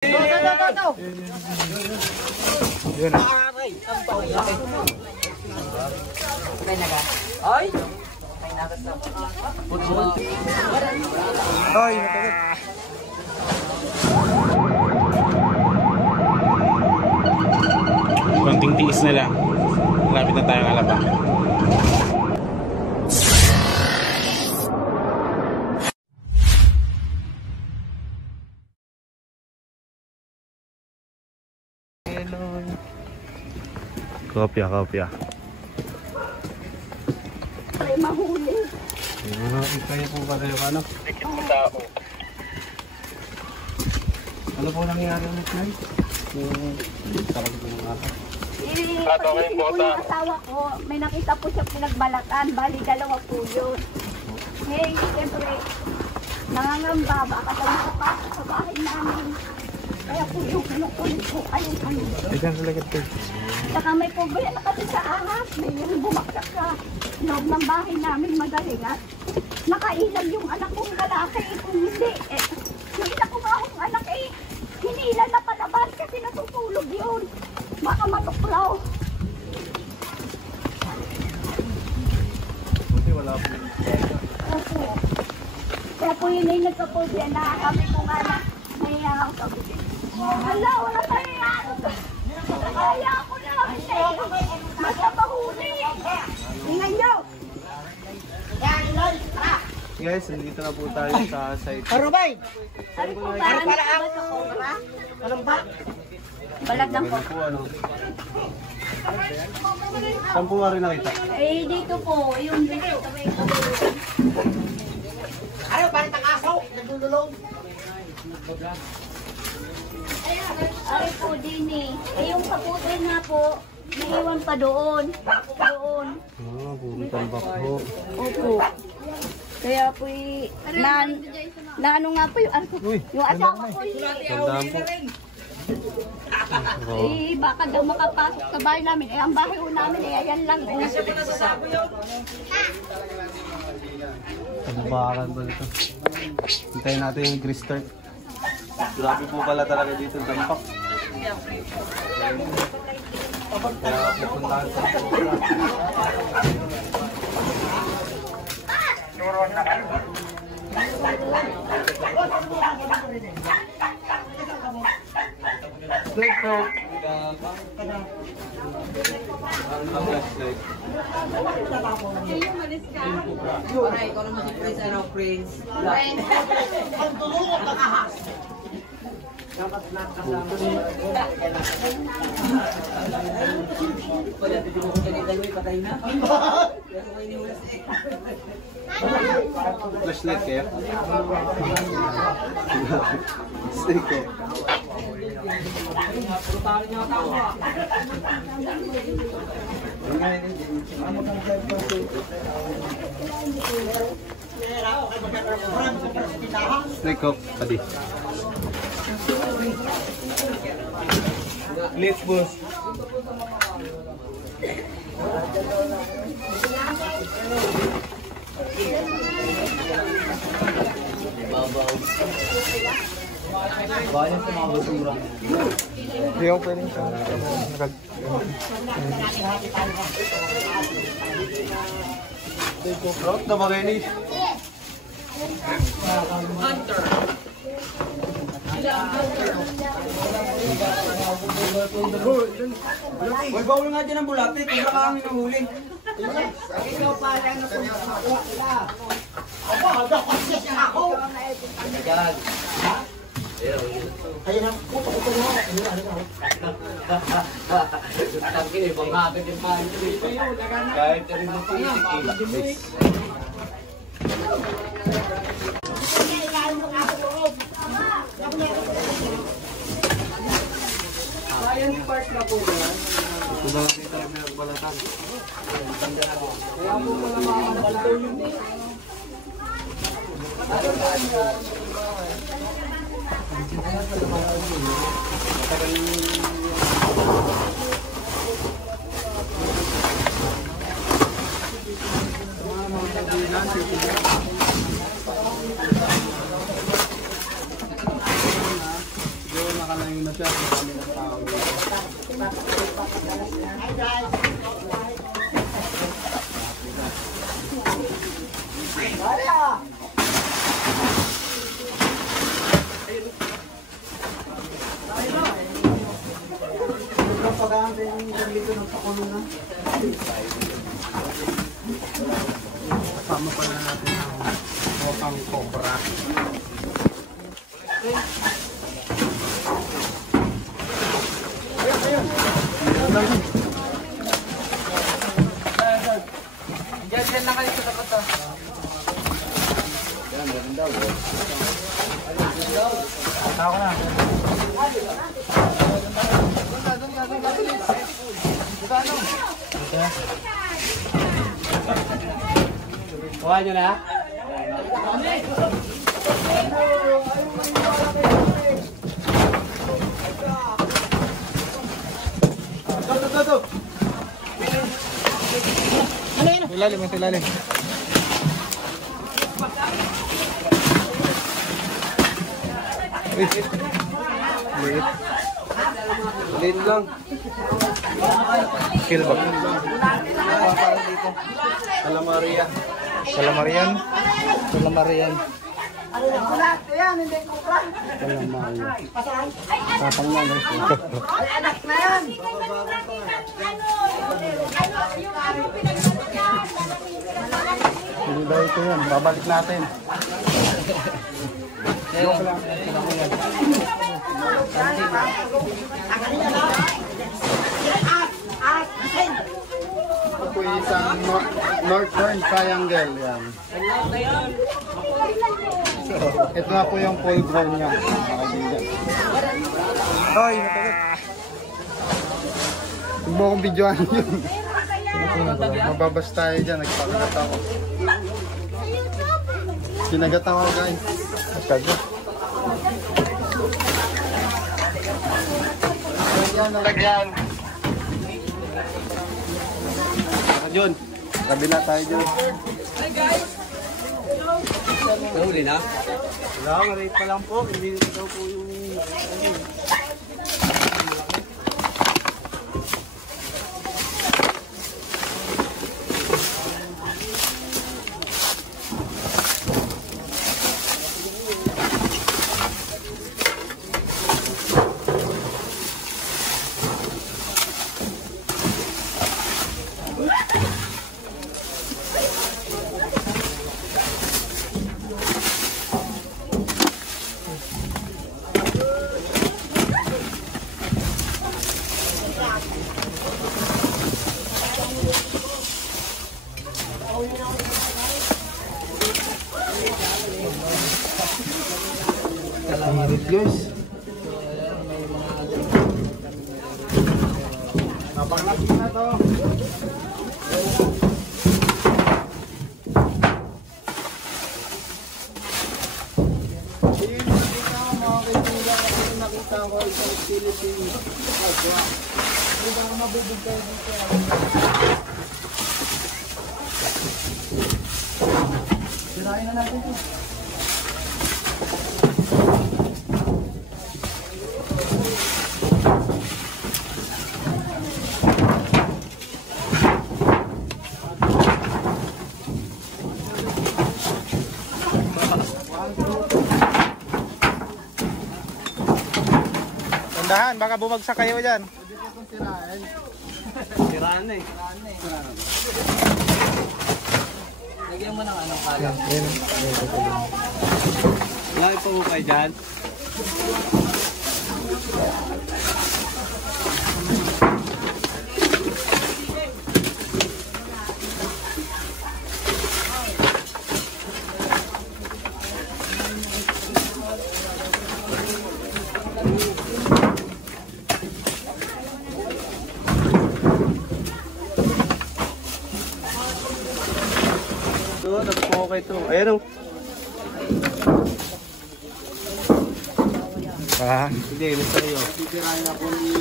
Yun na. Okay na ka? Ay! Ay, natagot. Konting tiis na lang. Malapit na tayong Alabang. Kopya. Ay, mahuli. Kayo po ba tayo ano? Ano po nangyari ulit na? Tawag po ng apat. Yung asawa ko, may nakita po siya pinagbalatan. Bali, dalawa po yun. Hey, siyempre, nangangamba. Baka daw nakapasok sa bahay namin. Kaya po yung kinukulit ko. Ayun. Diyan sa lagad ko. Saka may problema kasi sa ahas. May yung bumaksak sa loob ng bahay namin madaling at nakailan yung anak kong lalaki. Kung hindi, yung ina ko nga akong anak hinila na palabas kasi natutulog yun. Baka matuklaw. Buti wala po. Opo. Kaya po yun ay nagkapobya na kami ko nga na nahiya ako sabi ko. Hala, wala tayo yan. Kaya ako na. Basta mahuli. Tingnan nyo. Guys, nandito na po tayo sa site. Arubay! Ano po ba? Anong ba? Balat lang po. Ano? Saan po nga rin nakita? Eh, dito po. Yung dito. Ano, parang tang-aso? Nagdululong? Ay po, Dini. Eh, yung kaputi nga po, naiwan pa doon. Doon. Puro tambak po. Opo. Kaya po, na ano nga po yung, yung asawa ko. Tandaan po. Eh, baka daw makapasok sa bahay namin. Eh, ang bahay po namin, ayan lang. Tabubakan ba ito? Hintayin natin yung restart. Grabe po pala talaga dito sa tampak. Kaya pupuntahan sa flashlight kayo? Stay ko. Snake hook, tadi. Let's boss. Banyak sa mga basura. Hindi ako pwedeng sa Rock na marinis. Hunter. Uy, bawal nga dyan ang bulate. Kung baka kami nahuli. Ikaw pala na po. Ako, hagdapasis ako. Ayun na. Kahit rin mo po yung Science park na po ba? ito na natin tayo pinagbalatan. Kaya po pala mga balto yun eh. ngayon na siya. Marami ng tao dito. Pag-aantay yung dito ng pakulo na. Kasama pala natin ang mokang cobra. Diyan lang kayo sa tapat to. Tao na. Kuha nyo na? Ito. Ilalim, ilalim. Liit. Liit lang. Kill ba? Calamaria. Calamarian? Calamarian. Yan, hindi ko pa. Calamarian. Tapang na, guys. Ay, anak na yan. Hindi daw ito yan. Babalik natin. Joke lang. Ito po isang northern triangle. Yan. So, ito na po yung full grown niya. Hoy, natagot. Huwag mo akong videoan yun. Mababas tayo dyan. Nagpakagat ako. Kinagat ako, guys. Nagkagat. Lagyan. Jun, kabila tayo dyan. Hi guys! Nahuli na? Wala, marate pa lang po. Hindi daw po yung... Guys, napangat na to. Nakita ko sa Philippines. Hindi ba mabubugay dito? Sirain na natin ito. Tandahan, baka bumagsak kayo dyan. Pwede ko itong sirain. Siraan na eh. Lagyan mo ng anong kalang. Lagi pa mo kayo dyan. Okay to. Ayan o. Hindi, gusto nyo. Titirahin ako ni...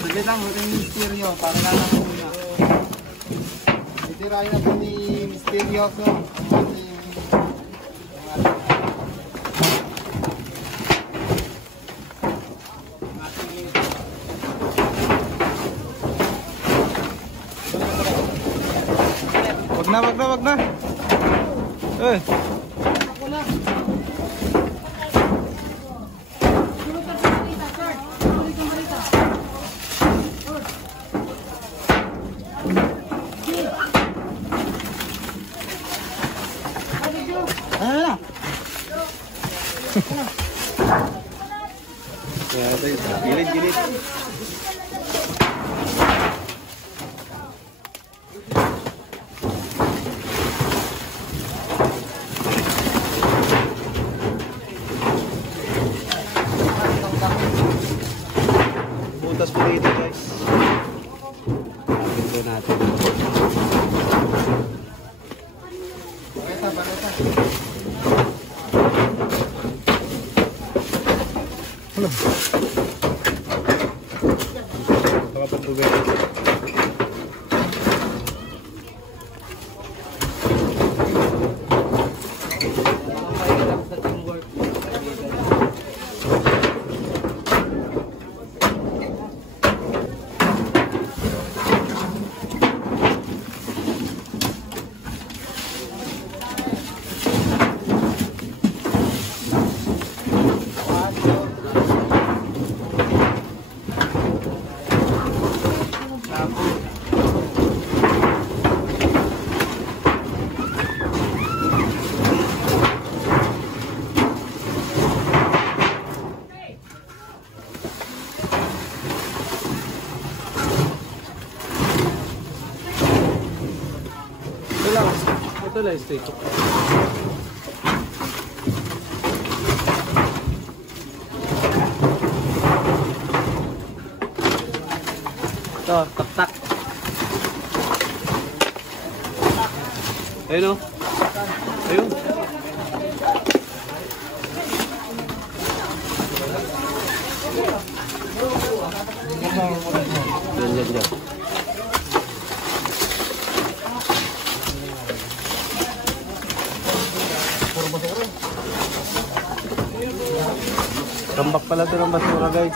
Sige lang, yung misteryo. Para lang ako muna. Titirahin ako ni Misteryoso. wag na. Eh. Gilid. Butas po dito guys. Ito natin. Ano? Baka pagtubig. Ito lang steak. Ito, tak. Ayun o. Ayun. Diyan. Tambak pala ito ng basura guys.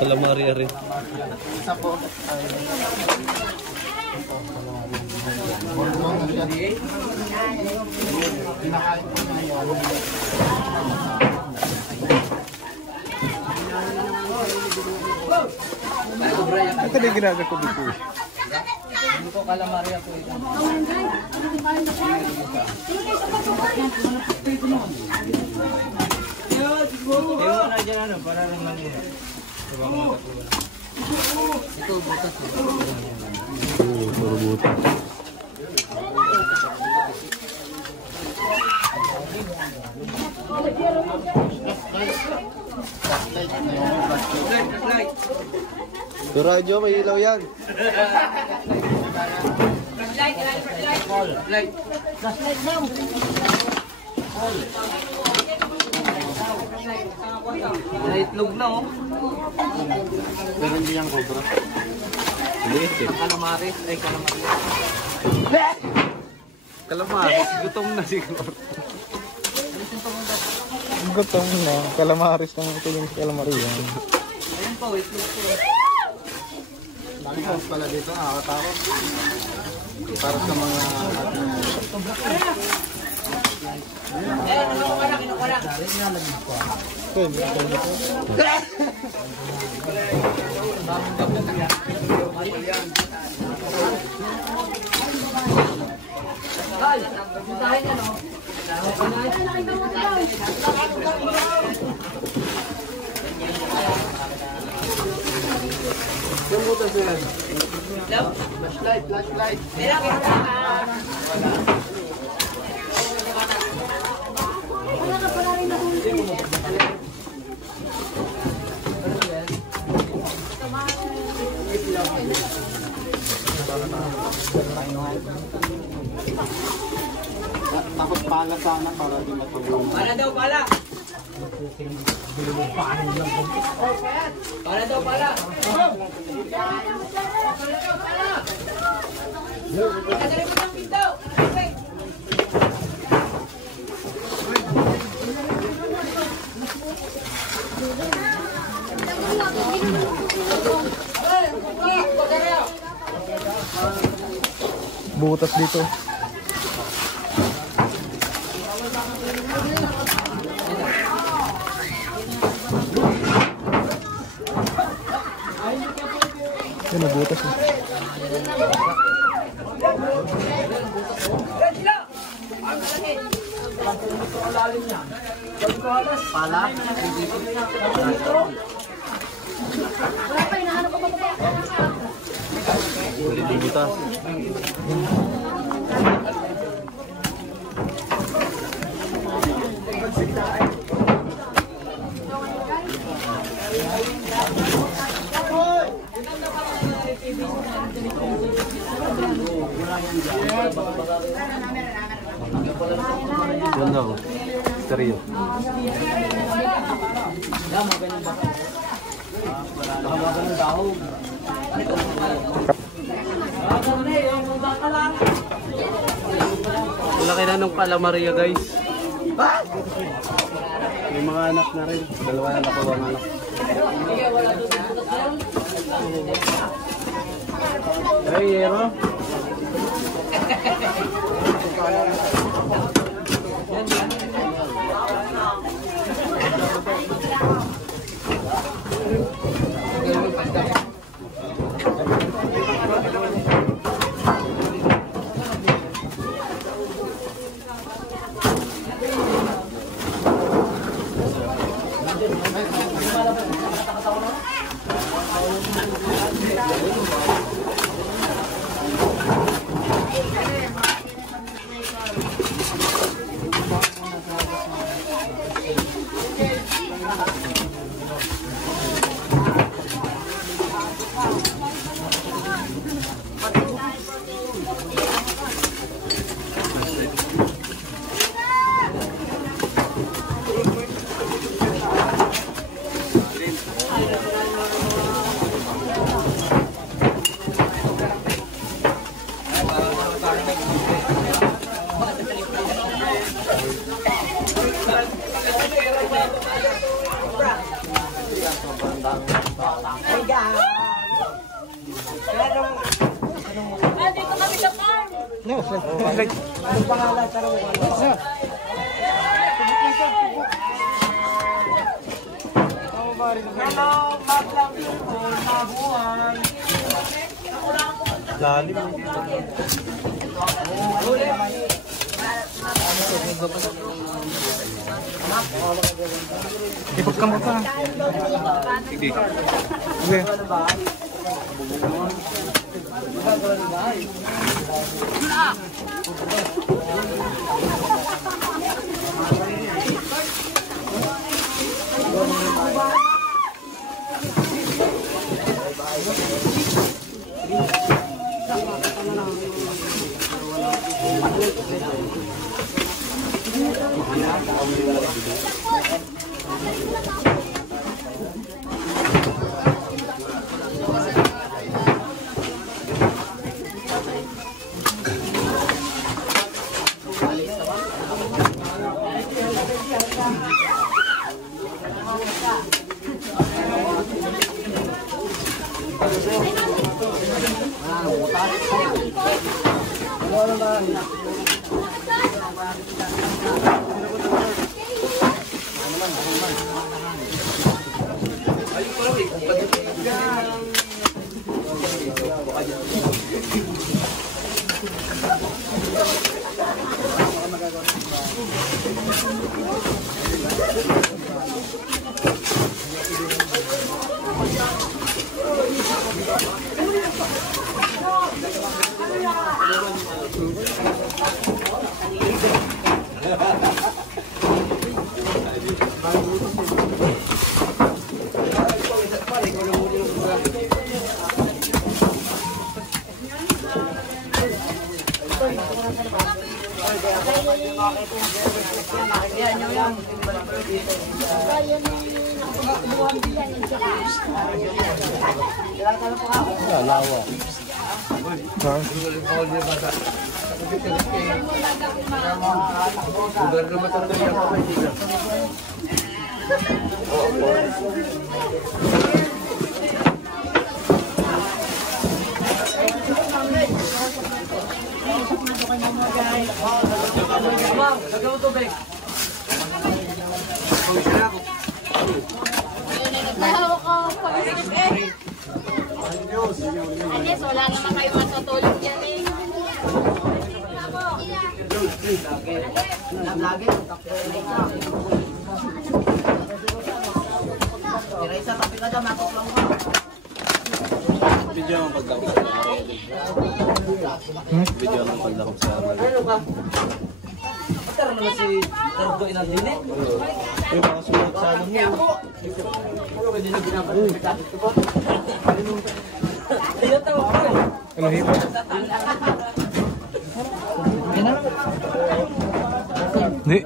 Calamari rin. Isa po. Kinakain po na yun. Ito na yung ginagawa ko dito. Hindi ko calamari ako ito. Ewan na dyan ano, para lang manila. Ito butas. Puro butas. Ito radyo, may ilaw yan. Naitlog na oh. Pero hindi yan cobra. Liit eh. Calamaris, ay calamaris. Calamaris, gutom na siguro. Gutom na. Calamaris ng ito yung calamari. Ayun po, itlog po. Dami house pala dito, nakakatakot. Para sa mga Yung butas yan. Flashlight. Tapos pala sana para di matulog. Para daw pala. Para daw pala. Kadali mo ng pinto. Butas dito. Yan, butas na. Pala? Ulit butas. Yan daw. Seryo. Laki na nung pala Maria, guys. May mga anak na rin. Dalawa na nakuha ng anak. Ay, Yero. Dito kami sa farm. No, like, Anong pangalan? Tarong ano? Hello, maglang po, mabuhay. Lalim. ipag ka mo pa. Hindi. Okay. Lawa. Mahawak ka pa eh. Anes, wala naman kayo matutulog yan eh. Video ang paglakop sa Maria. Video ang paglakop sa Maria. Tara naman si Tardo ilang dinit. Yung mga sulat sa ano mo. Ano hipo? Hindi.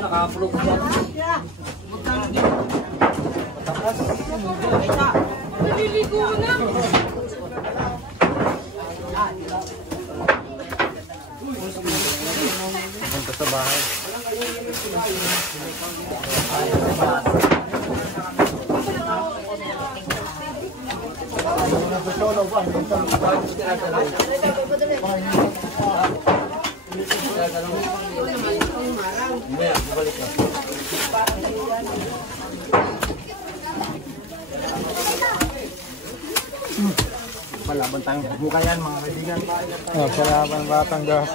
Naka-upload siya. Naliligo na. Punta sa bahay. Palaban tayong buka yan mga kaibigan. Palaban batang gas.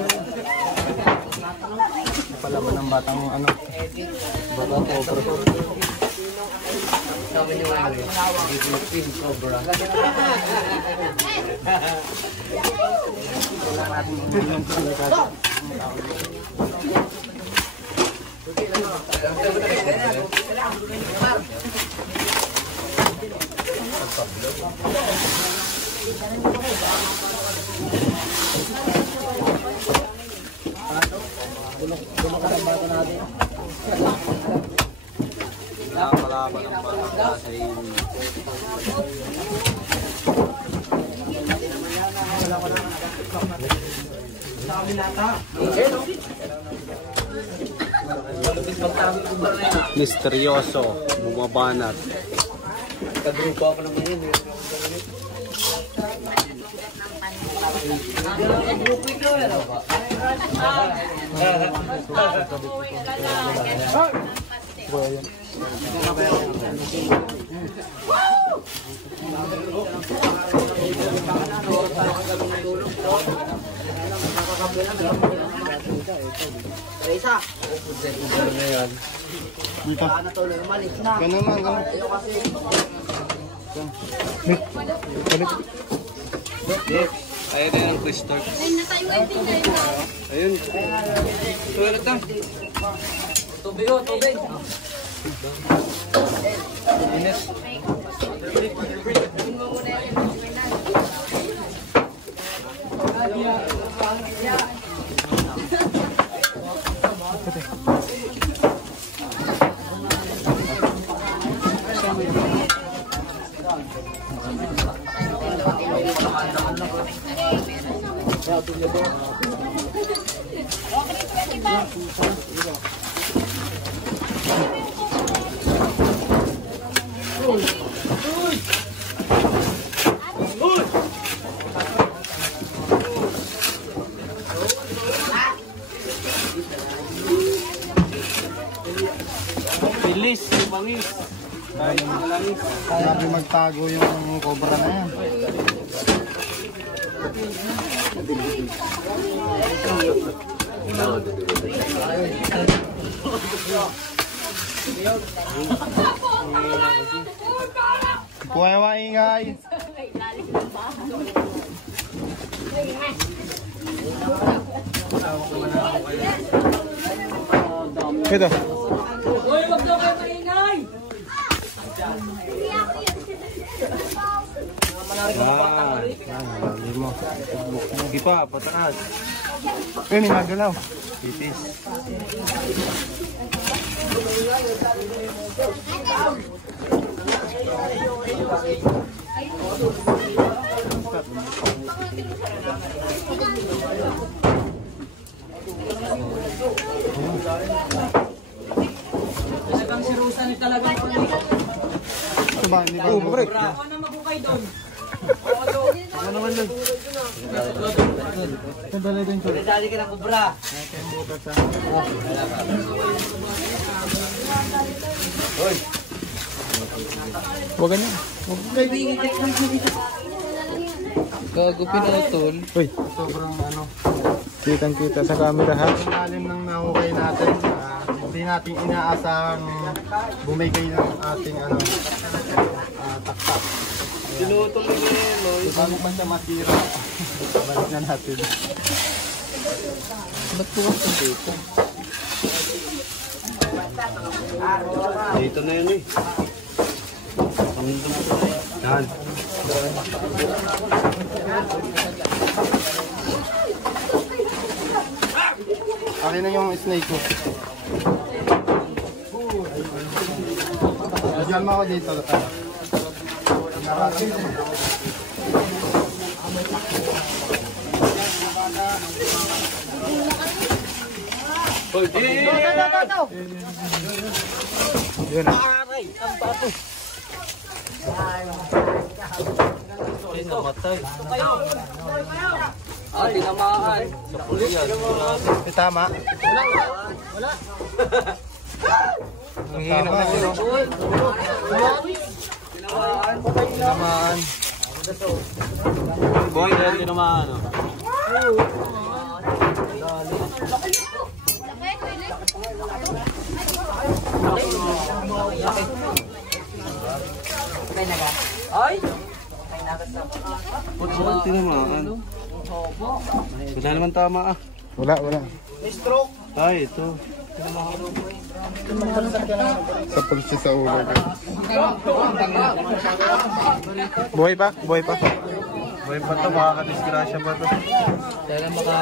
Palaban ng batang ano. Batang cobra. Sabi niyo nga rin. Philippine Cobra. Palaban ng batang gas ay misteryoso, bumabanat. Kagrupo ako naman yun. Grupo ikaw na ba? Buhay yan. Teresa. Dito. Ganun lang, ganun. Balik. Ayun din ang crystal. Ayun. Tuwalot lang. Tubig o, tubig. Ines. Bilis, bangis. Sabi magtago yung cobra na yan. Kuya maingay. Ito. Uy, wag daw kayo maingay! Lali mo. Bugi pa, pataas. Ayun, magalaw. Titis. Talagang si Rosa ni talagang Ito ba? Hindi ba? Oo, pre. ako na mabukay doon. Ano naman lang? Ito dali din ko. Dali ka na kubra. Hoy! Huwag ganyan. Gagupin na tol. Uy, Sobrang ano. kitang-kita sa camera ha. Ang lalim ng nahukay natin. Hindi natin inaasahang bumigay ng ating ano. Taktak. Tinutuloy na yun, no? Bago pa siya matira. Balik na natin. Ba't bukas ang dito? Dito na yun eh. Yan. Akin na yung snake ko. Diyan mo ako dito. Yun. Ay, tinamaan. Tama. Wala. Ang hina na sila. Tinamaan. Boy, dahil tinamaan. Ay! Ba't tinamaan? Wala naman tama ah. Wala. Ay, ito. Sapag siya sa ulo. Buhay pa? Buhay pa to, makakadisgrasya pa to. Kaya maka...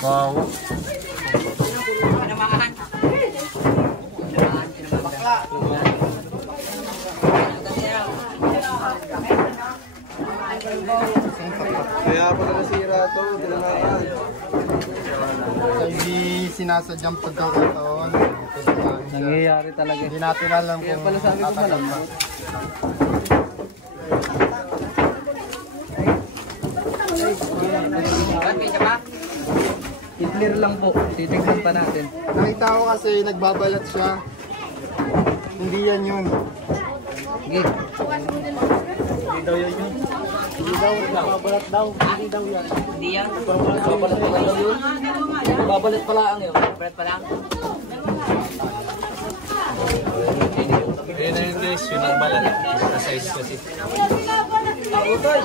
Wow. Kaya pala nasira to, tinamaan. Hindi sinasadyang pagkakataon. Nangyayari talaga. Hindi natin alam Kaya kung pala sabi ko malambot. I-clear lang po. Titignan pa natin. Nakita ko kasi nagbabalat siya. Hindi yan yun. Sige. Hindi daw yan yun. Hindi daw, nagbabalat daw. Hindi daw yan. Hindi yan. Babalat pala yun. Babalat pala ang yun. Babalat pala. Ayun na yun guys, yun ang balat. Sa-size kasi. Utoy!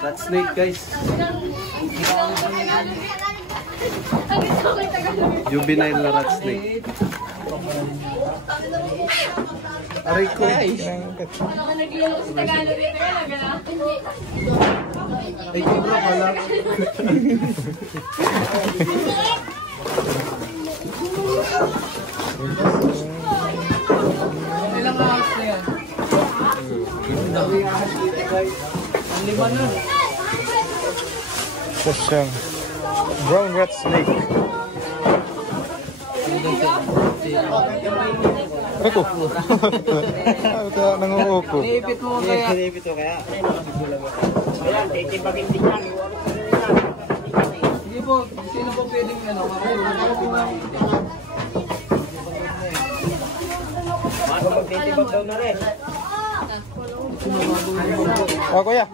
Rat snake guys. Juvenile na rat snake. Aray ko. Ay, cobra pala. Ilang ahas na yan? Ang lima na. Ito siya. Brown rat snake. Aray ko. Ito, nanguuko. Niipit mo kaya. Pinipit ko kaya. Sige po, sino po pwedeng ano? Magtitibag daw na rin. Oh, kuya.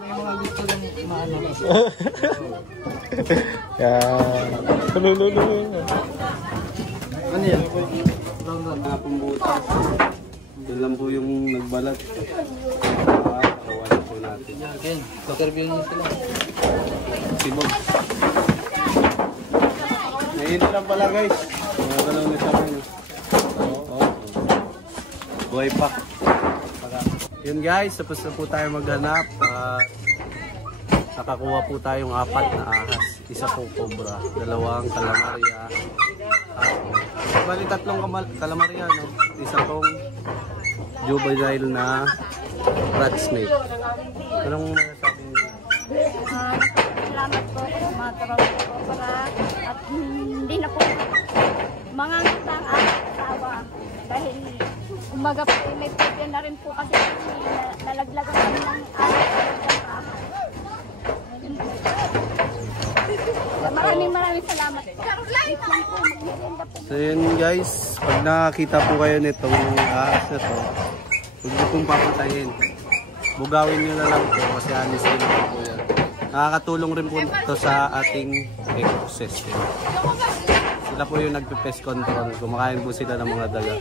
Yan. Lululu. Ano yan? doon. Hapong butas. Doon lang po yung nagbalat. Kawalan po natin. Ken, interview niyo sila. Sibog. Nainit lang pala guys. Magalaw na siya ngayon. Oo. Buhay pa. Yun guys, tapos na po tayo maghanap. Nakakuha po tayong 4 na ahas. Isa po cobra, 2 calamaria. Bali 3 calamaria, no? Isa pong juvenile na rat snake. Anong masasabi niyo? Salamat po sa mga trabaho ko para at hindi na po mga ngatang asawa dahil umaga po may problem na rin po kasi nalaglagan kami ng maraming salamat po. So yun guys, pag nakakita po kayo nitong ahas na to, huwag niyo pong papatayin. Bugawin nyo na lang po kasi alisin po yan. Nakakatulong rin po ito sa ating ecosystem. Sila po yung nagpe-pest control. Kumakain po sila ng mga daga.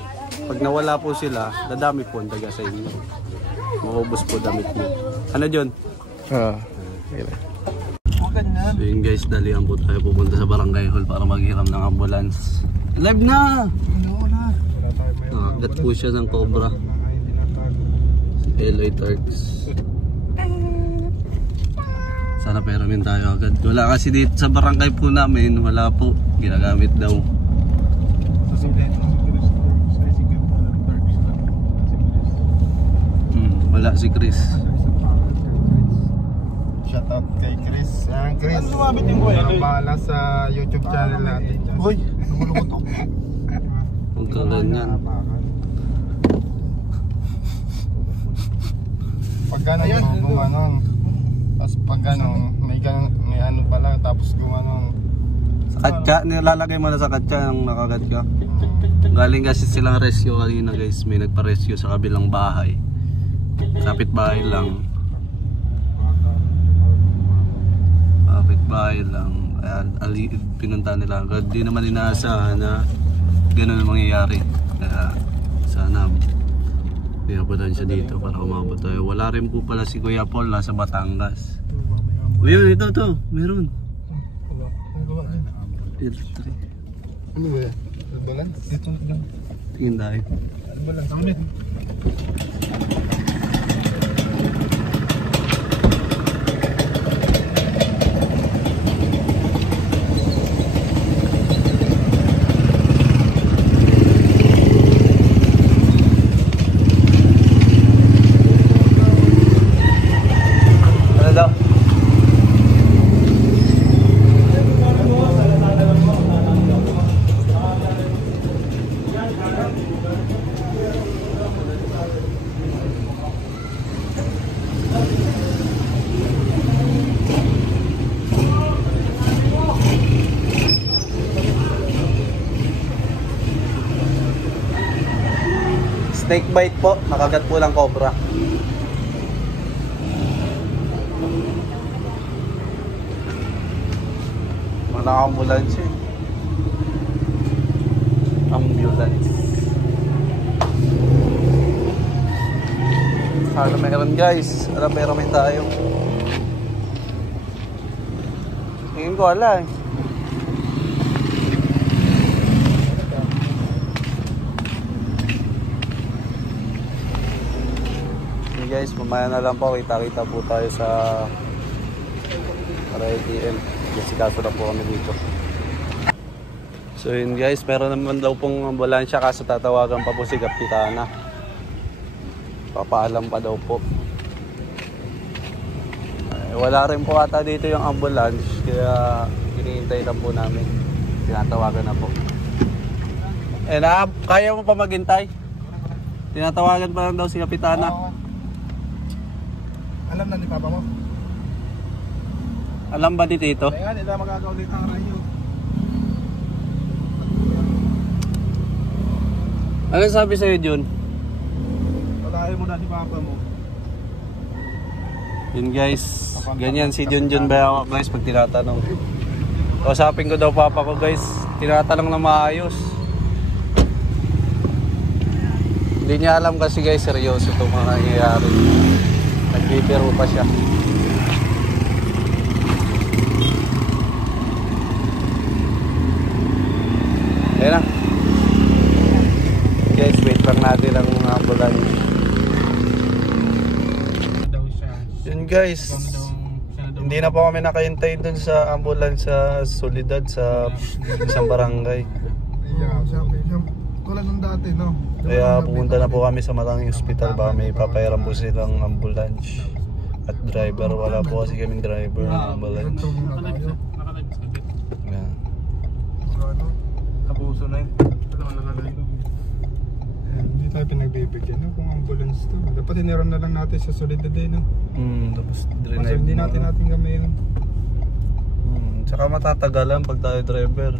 Pag nawala po sila, dadami po ang daga sa inyo. Maubos po damit nyo. Ano John? So yun guys, dalihan po tayo pupunta sa barangay hall para maghiram ng ambulance. Live na! Nakagat po siya ng cobra. LA Turks. Sana peramin tayo agad. Wala kasi dito sa barangay po namin. Wala po. Ginagamit daw. Wala si Chris. Shout out kay Chris. Chris, bahala sa YouTube channel natin. Uy, lumulukotok. Huwag ka ganyan. Pag gano'n, gumanon. Tapos pag gano'n, may ano pala, tapos gumanon. Sa katsa, nilalagay mo na sa katsa ng nakagat ka. Galing kasi silang rescue kanina guys. May nagpa-rescue sa kabilang bahay. Kapit bahay lang. Bahay lang, pinunta nila agad. Di naman inaasahan na gano'n ang mangyayari. Kaya sana pinapuntahan siya dito para umabot tayo. Wala rin po pala si Kuya Paul nasa Batangas. Uy, ito, meron. Ano ba yan? Balance? Dito lang. Tingin tayo. Balance. Ang ulit. Snake bite po, nakagat po lang cobra. Wala ambulance eh. Ambulance. Sana meron guys. Sana meron tayo. Tingin ko wala eh. Guys, mamaya na lang po, kita-kita po tayo sa RITM. Kasi kaso lang po kami dito. So yun guys, meron naman daw pong ambulansya kaso tatawagan pa po si Kapitana. Papaalam pa daw po. Wala rin po ata dito yung ambulance, kaya hinihintay lang po namin. Tinatawagan na po. Kaya mo pa maghintay? Tinatawagan pa lang daw si Kapitana. Alam na ni Papa mo? Alam ba ni Tito? Kaya nga, nila magagawin ang rayo. Ano sabi sa'yo, Jun? Patayin mo na si Papa mo. Yun guys, ganyan si Jun ba guys pag tinatanong. Kausapin ko daw Papa ko guys, tinatanong na maayos. Hindi niya alam kasi guys, seryoso itong mga nangyayari. Nagbibiro pa siya. Ayan na. Guys, wait lang natin ang ambulance. Yun guys, hindi na po kami nakahintay dun sa ambulance sa Solidad sa isang barangay. Tulad ng dati, no? Kaya pupunta na po kami sa Matangi Hospital. Baka may papairam po silang ambulance at driver. Wala po kasi kaming driver ng ambulance. Yeah. Kapuso na yun. Hindi tayo pinagbibigyan, no? Kung ambulance to. Dapat hiniram na lang natin sa Solidad eh, no? Tapos Kasi hindi natin gamitin. Tsaka matatagalan pag tayo driver.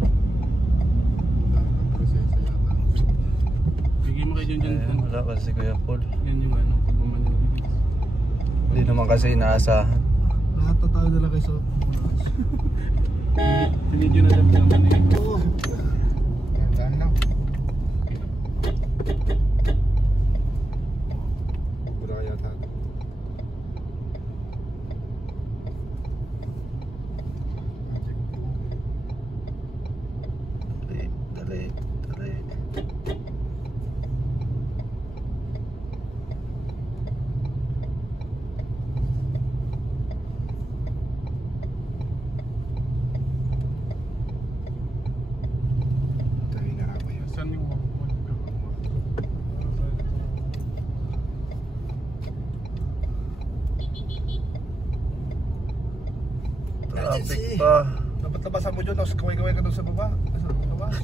Bigyan mo kayo dyan. Wala kasi Kuya Paul. Yan yung ano, pagmamanyan. Hindi naman kasi inaasahan. Lahat na tayo nila kayo sa ambulance. Pinidyo na lang naman eh. Oo. Gandaan lang. Wala kaya tayo. Dali. Saan yung Traffic pa. Dapat labasan mo dyan, tapos kaway-kaway ka doon sa baba. Sa labas.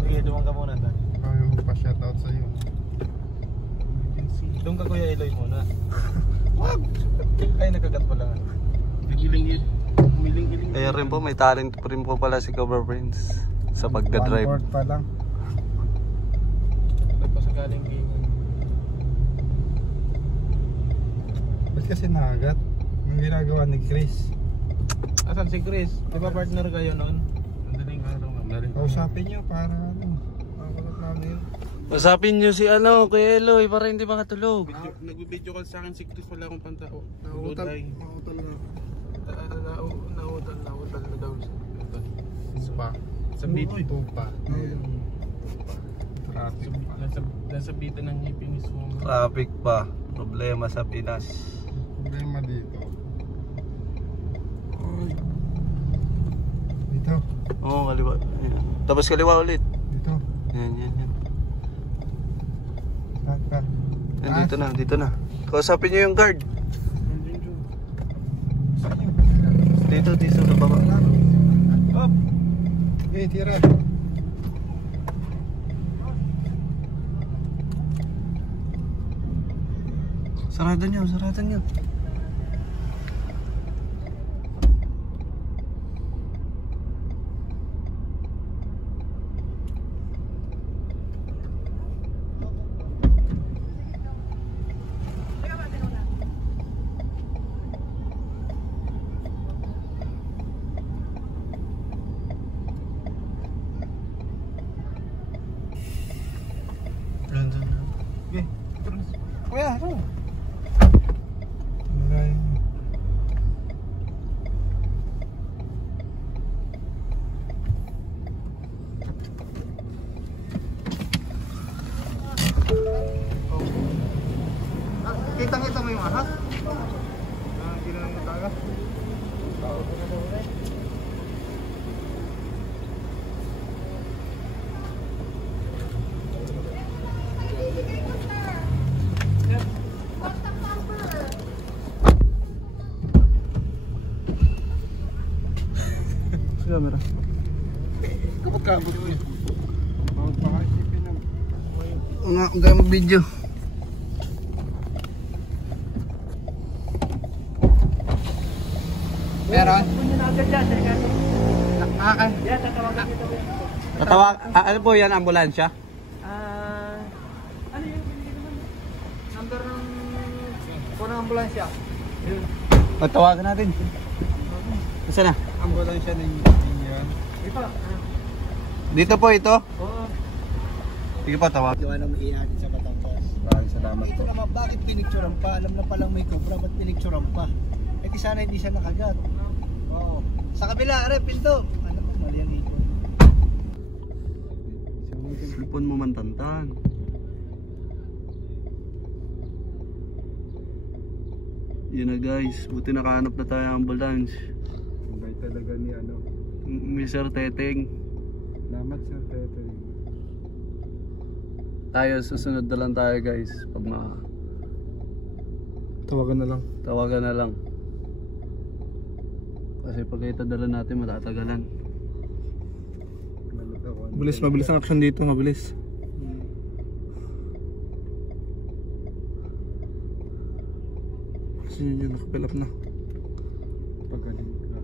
Sige, dumaan ka muna dahil. Ayaw pa-shoutout sa'yo. Doon ka Kuya Eloy muna. Wag! Ay, nagkagat pa lang. Nagiling-iling. Umiling-iling. Kaya rin po, may talent po rin po pala si Cover Prince sa pagdadrive. 1/4 pa lang. Nagpasagaling ganyan. Ba't kasi nakagat? Yung ginagawa ni Chris. Asan si Chris? Di ba partner kayo noon? Madaling araw nga. Kausapin nyo para ano. Makakulat namin yun. Usapin nyo si Kuya Eloy para hindi makatulog. Nag-video call sa akin si Chris, wala akong pantao. Nautal na. Nautal na daw siya. Spa. Sa beat. Tupa. Traffic pa. Nasa bitan ng ngipin mismo. Traffic pa. Problema sa Pinas. Problema dito. Dito. Oo, kaliwa. Ayan. Tapos kaliwa ulit. Dito. Yan. Start. Yan, dito na. Kausapin nyo yung guard. Dito sa baba. Up! Okay, tira. Sarado nyo. Okay. Kuya, ano? Maray. Kitang-kita mo yung ahas? Hindi na lang matagas. Camera. Kapag kabot ko yun. Baka isipin lang. Huwag kayo mag-video. Meron? Tatawag, ano po yan, ambulansya? Ano yung number ng punang ambulansya? Tawagan natin. Saan na? Ambulansya ng yan. Ito. Dito po ito. Oo. Sige po, tawag. Gawa ng iyan sa Batangas. Salamat Ito po. naman, bakit pinicturean pa? Alam na palang may cobra, ba't pinicturean pa? Eh di sana hindi siya nakagat. Oo. Sa kabila, are, pinto. Ano ba, mali ang ikon. Slipon mo man tantan. Yun na guys, buti nakahanap na tayo ang ambulance. Sabay talaga ni ano. Mr. Teteng. Salamat Sir Tete. Tayo, susunod na lang tayo guys. Pag Tawagan na lang. tawagan na lang. Kasi pag itadala natin matatagalan. Mabilis ang action dito, mabilis. Kasi yun, nakapil up na. Pagaling ka.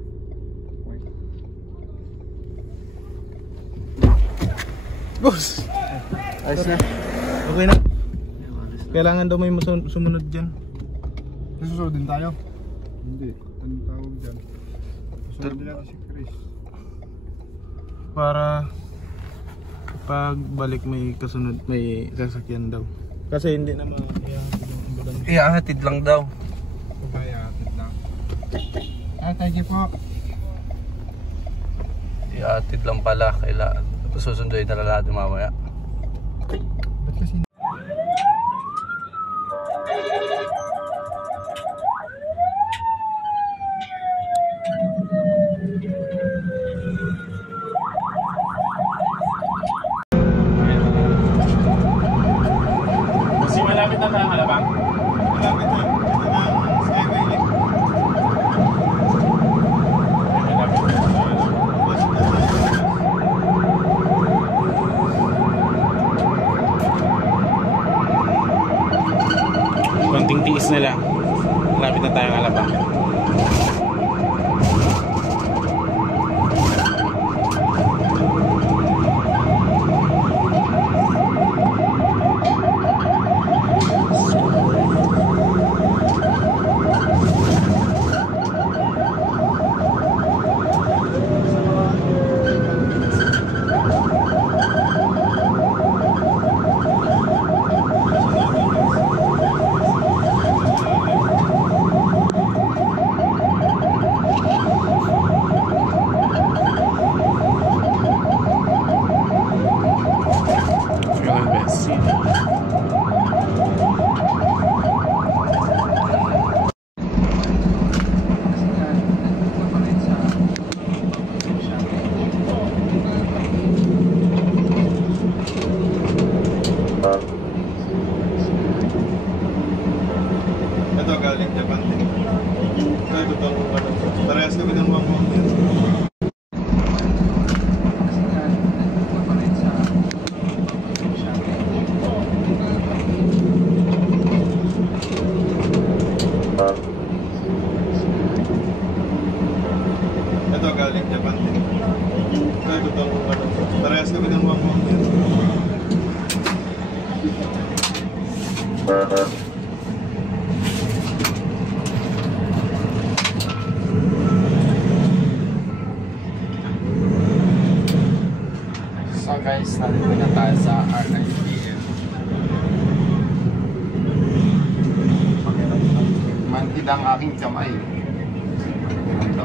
Boss! Ayos na. Okay na. Kailangan daw may sumunod dyan. Susunod din tayo? Hindi. Anong tawag dyan? Susunod din natin si Chris. Para pagbalik may kasunod, may sasakyan daw. Kasi hindi naman Ihahatid lang daw. ihahatid lang. Thank you po. Ihahatid lang pala. Kailangan susunduin na lang natin mamaya. Ba't kasi Kasi malapit na tayo Alabang. malapit na. Skyway link. Konting tiis na lang. Malapit na tayo Alabang. Feeling best. Ito galing Japan din. Ito itong ano. Parehas kami ng mga mountain. Ito galing Japan din. Ito itong ano. Parehas kami ng mga mountain. So guys, nandito na tayo sa R9PM. Manhid ang aking kamay. Ito.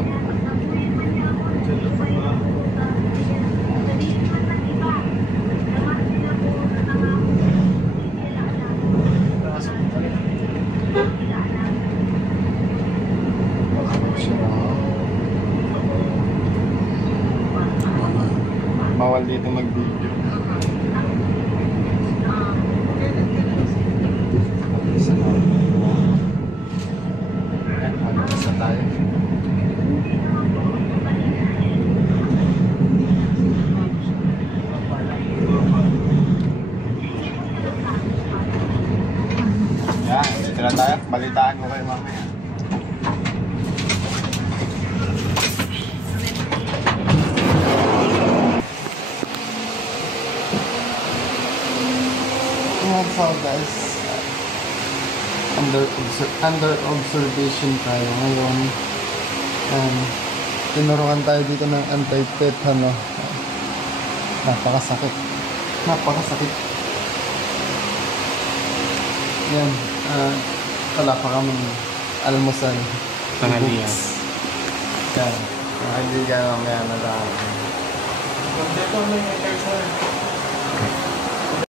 Bawal dito mag-video. Isa tayo. Yan, dito na tayo. Balitaan ko kayo mamaya. So guys, under observation tayo ngayon. Tinuruan tayo dito ng anti-tetano. Napakasakit. Yan. Wala pa kami almusal. Tanghalian. Yan. Mga kaibigan, mamaya na lang. Dito may